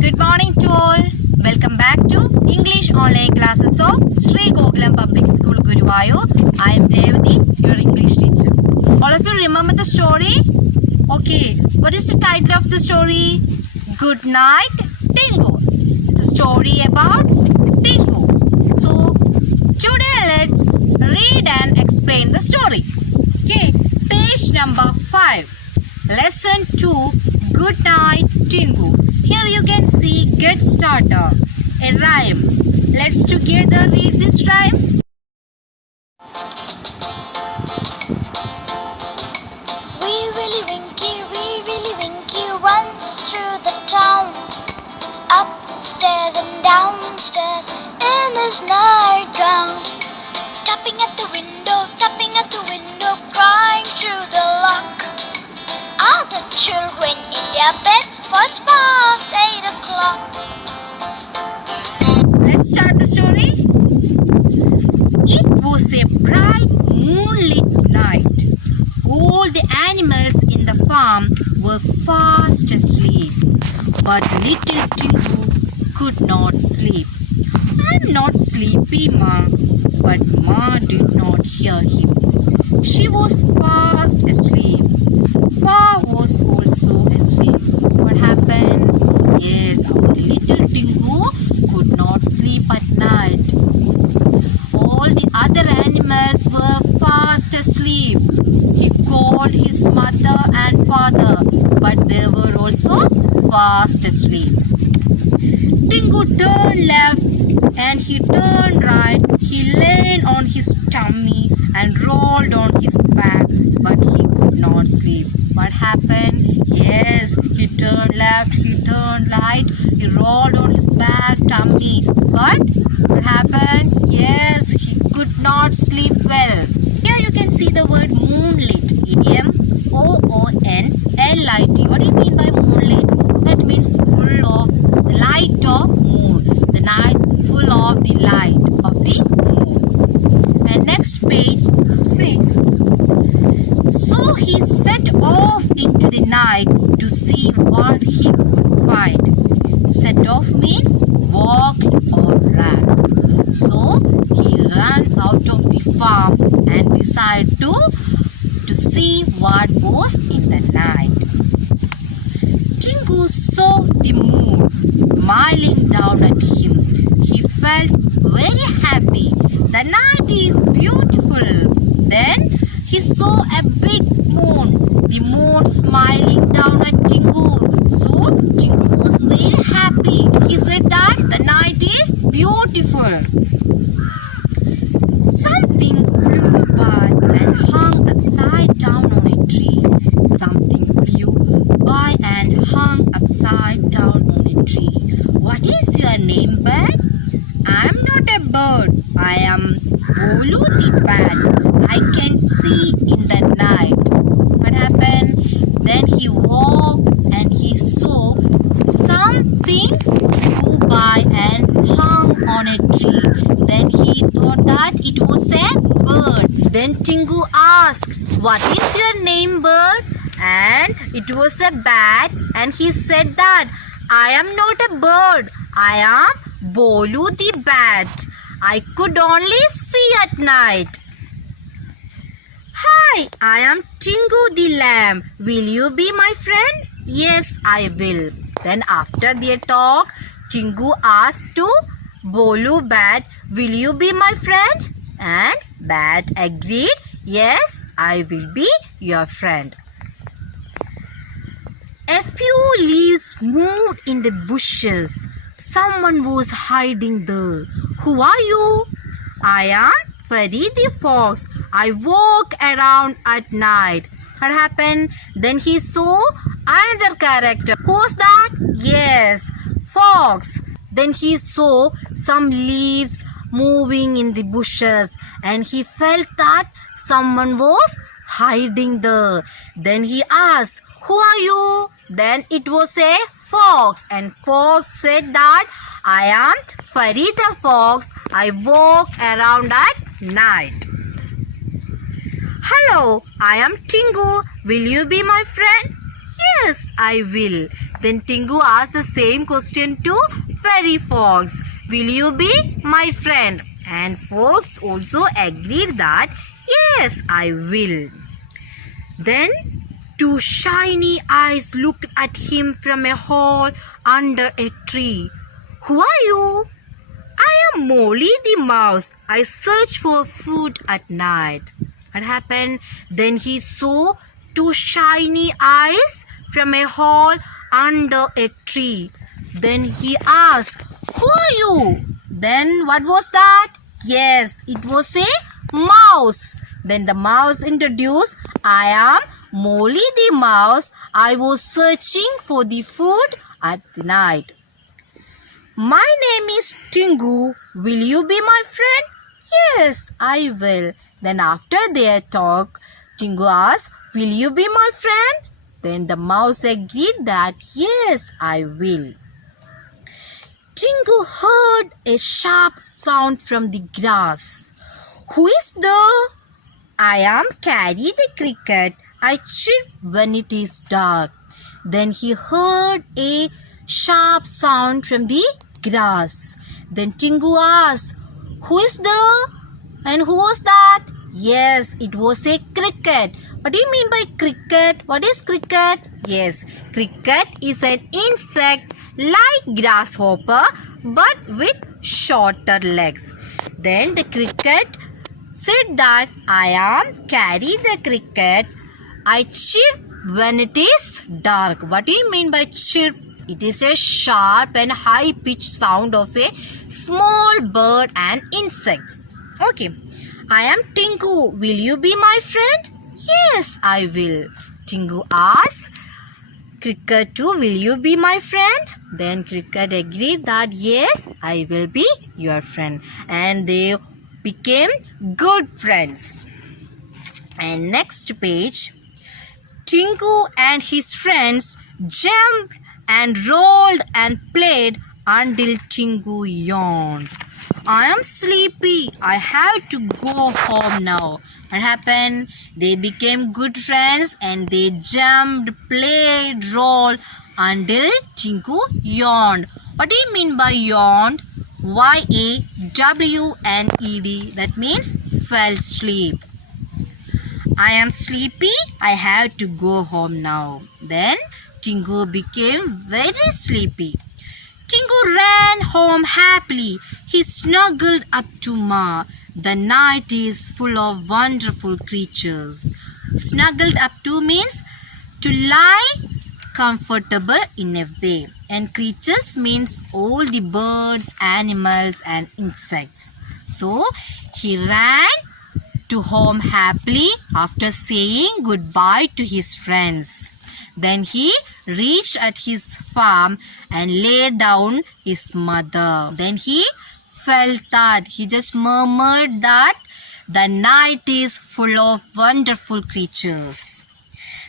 Good morning to all. Welcome back to English online classes of Sri Gokulam Public School, Guruvayur. I am Revati, your English teacher. All of you remember the story? Okay, what is the title of the story? Good Night, Tingu. It's a story about Tingu. So, today let's read and explain the story. Okay, page number 5. Lesson 2, Good Night, Tingu. Here you can see Get Started, a rhyme. Let's together read this rhyme. Wee Willie Winky runs through the town, upstairs and downstairs in his nightgown, tapping at the window, crying through the lock. All the children in their beds, for it's past 8 o'clock. Let's start the story. It was a bright moonlit night. All the animals in the farm were fast asleep, but little Tingu could not sleep. I'm not sleepy, Ma, but Ma did not hear him. She was fast asleep. Pa was also asleep. What happened? Yes, our little Tingu could not sleep at night. All the other animals were fast asleep. He called his mother and father, but they were also fast asleep. Tingu turned left and he turned right. He lay on his tummy and rolled on his back, but he could not sleep. What happened? Yes, he turned left, he turned right, he rolled on his back, tummy. But what happened? Yes, he could not sleep well. Here you can see the word moonlit. M-O-O-N-L-I-T. What do you mean by moonlit? That means full of the light of moon. The night full of the light of the moon. And next page 6. So he set off into the night to see what he could find. Set off means walked or ran. So he ran out of the farm and decided to see what was in the night. Tingu saw the moon smiling down at him. He felt very happy. The night is beautiful. Then he saw a big moon. The moon smiling down at Tingu. So Tingu was very happy. He said that the night is beautiful. Something flew by and hung upside down on a tree. Something flew by and hung upside down on a tree. What is your name, bird? I am not a bird. I am Bolu the bat. I can see in the night. What happened? Then he walked and he saw something flew by and hung on a tree. Then he thought that it was a bird. Then Tingu asked, what is your name, bird? And it was a bat. And he said that I am not a bird. I am Bolu the bat. I could only see at night. Hi, I am Tingu the lamb. Will you be my friend? Yes, I will. Then after their talk, Tingu asked to Bolu bat, will you be my friend? And bat agreed, yes, I will be your friend. A few leaves moved in the bushes. Someone was hiding there. Who are you? I am Freddy the fox. I walk around at night. What happened? Then he saw another character. Who was that? Yes, fox. Then he saw some leaves moving in the bushes and he felt that someone was hiding there. Then he asked, who are you? Then it was a fox, and fox said that I am Freddy the fox. I walk around at night. Hello, I am Tingu. Will you be my friend? Yes, I will. Then Tingu asked the same question to Fairy Fox. Will you be my friend? And Fox also agreed that yes, I will. Then two shiny eyes looked at him from a hole under a tree. Who are you? I am Molly the mouse. I search for food at night. What happened? Then he saw two shiny eyes from a hole under a tree. Then he asked, who are you? Then what was that? Yes, it was a mouse. Then the mouse introduced, I am Molly the mouse. I was searching for the food at night. My name is Tingu. Will you be my friend? Yes, I will. Then after their talk, Tingu asked, will you be my friend? Then the mouse agreed that yes, I will. Tingu heard a sharp sound from the grass. Who is there? I am Carrie the cricket. I chirp when it is dark. Then he heard a sharp sound from the grass. Then Tingu asked, who is there? And who was that? Yes, it was a cricket. What do you mean by cricket? What is cricket? Yes, cricket is an insect like grasshopper but with shorter legs. Then the cricket said that I am Carrie the cricket. I chirp when it is dark. What do you mean by chirp? It is a sharp and high-pitched sound of a small bird and insects. Okay. I am Tingu. Will you be my friend? Yes, I will. Tingu asked Cricket too, will you be my friend? Then Cricket agreed that yes, I will be your friend. And they became good friends. And next page, Tingu and his friends jumped and rolled and played until Tingu yawned. I am sleepy. I have to go home now. What happened? They became good friends and they jumped, played, rolled until Tingu yawned. What do you mean by yawned? Y-A-W-N-E-D. That means fell asleep. I am sleepy. I have to go home now. Then Tingu became very sleepy. Tingu ran home happily. He snuggled up to Ma. The night is full of wonderful creatures. Snuggled up to means to lie comfortable in a way. And creatures means all the birds, animals and insects. So he ran to home happily after saying goodbye to his friends. Then he reached at his farm and lay down his mother. Then he felt that he just murmured that the night is full of wonderful creatures.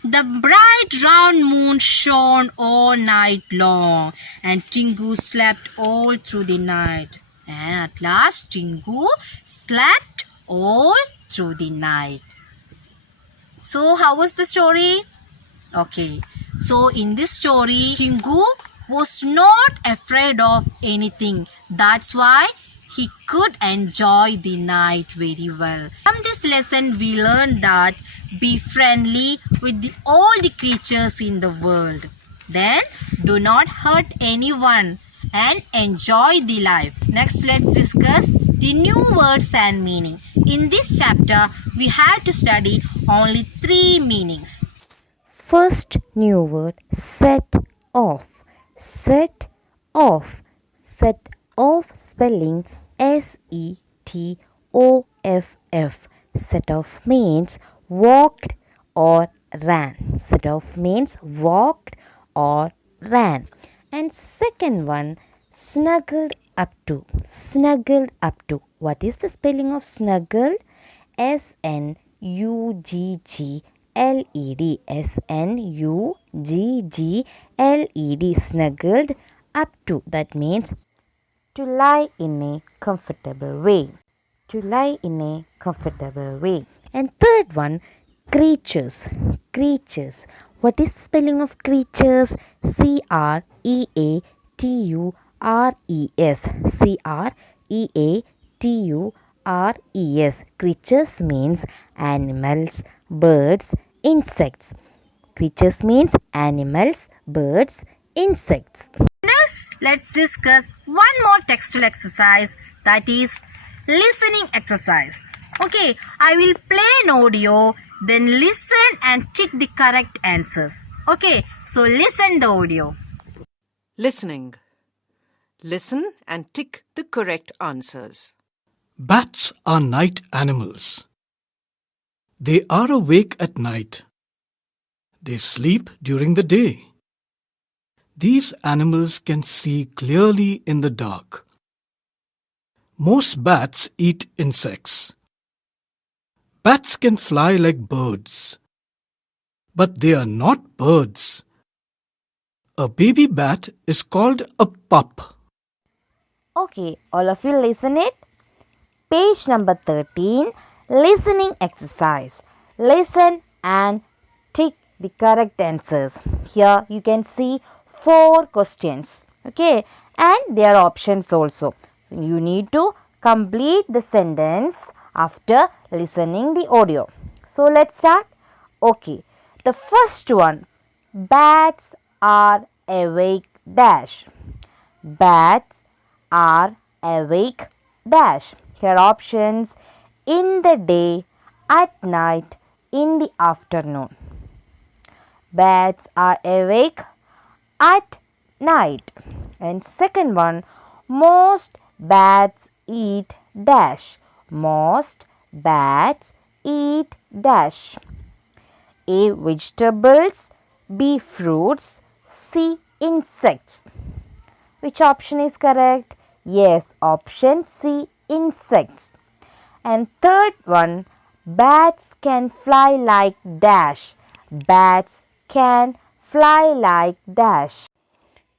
The bright round moon shone all night long and Tingu slept all through the night. And at last Tingu slept all through the night. So how was the story? Okay, so in this story, Tingu was not afraid of anything. That's why he could enjoy the night very well. From this lesson, we learned that be friendly with all the creatures in the world. Then do not hurt anyone and enjoy the life. Next, let's discuss the new words and meaning. In this chapter, we have to study only 3 meanings. First new word, set off. Set off. Set off spelling S-E-T-O-F-F. Set off means walked or ran. Set off means walked or ran. And second one, snuggled up to. Snuggled up to. What is the spelling of snuggled? S-N-U-G-G-L-E-D. S-N-U-G-G-L-E-D. Snuggled up to. That means to lie in a comfortable way. To lie in a comfortable way. And third one, creatures. Creatures. What is spelling of creatures? Creatures. Creatures. Creatures means animals, birds, insects. Creatures means animals, birds, insects. Next, let's discuss one more textual exercise, that is listening exercise. Okay, I will play an audio, then listen and tick the correct answers. Okay, so listen the audio. Listening. Listen and tick the correct answers. Bats are night animals. They are awake at night. They sleep during the day. These animals can see clearly in the dark. Most bats eat insects. Bats can fly like birds. But they are not birds. A baby bat is called a pup. Okay, all of you listen it. Page number 13, listening exercise. Listen and tick the correct answers. Here you can see 4 questions. Okay, and there are options also. You need to complete the sentence after listening the audio. So let's start. Okay, the first one. Bats are awake dash. Bats are awake dash. Here are options: in the day, at night, in the afternoon. Bats are awake at night. And second one, most bats eat dash. Most bats eat dash. A. Vegetables, B. Fruits, C. Insects. Which option is correct? Yes, option C, insects. And third one, bats can fly like dash. Bats can fly like dash.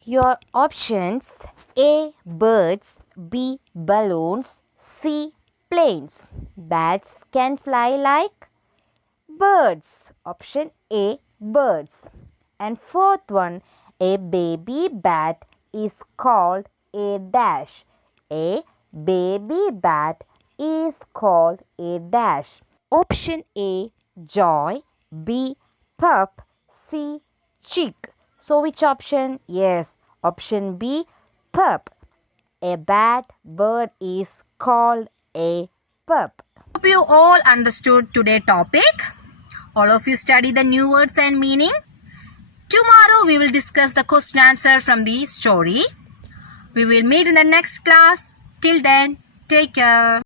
Your options: A. Birds, B. Balloons, C. Planes. Bats can fly like birds. Option A, birds. And fourth one, a baby bat is called a dash. A baby bat is called a dash. Option A, joy, B, pup, C, chick. So which option? Yes, option B, pup. A bat bird is called a pup. Hope you all understood today's topic. All of you study the new words and meaning. Tomorrow we will discuss the question answer from the story. We will meet in the next class. Till then, take care.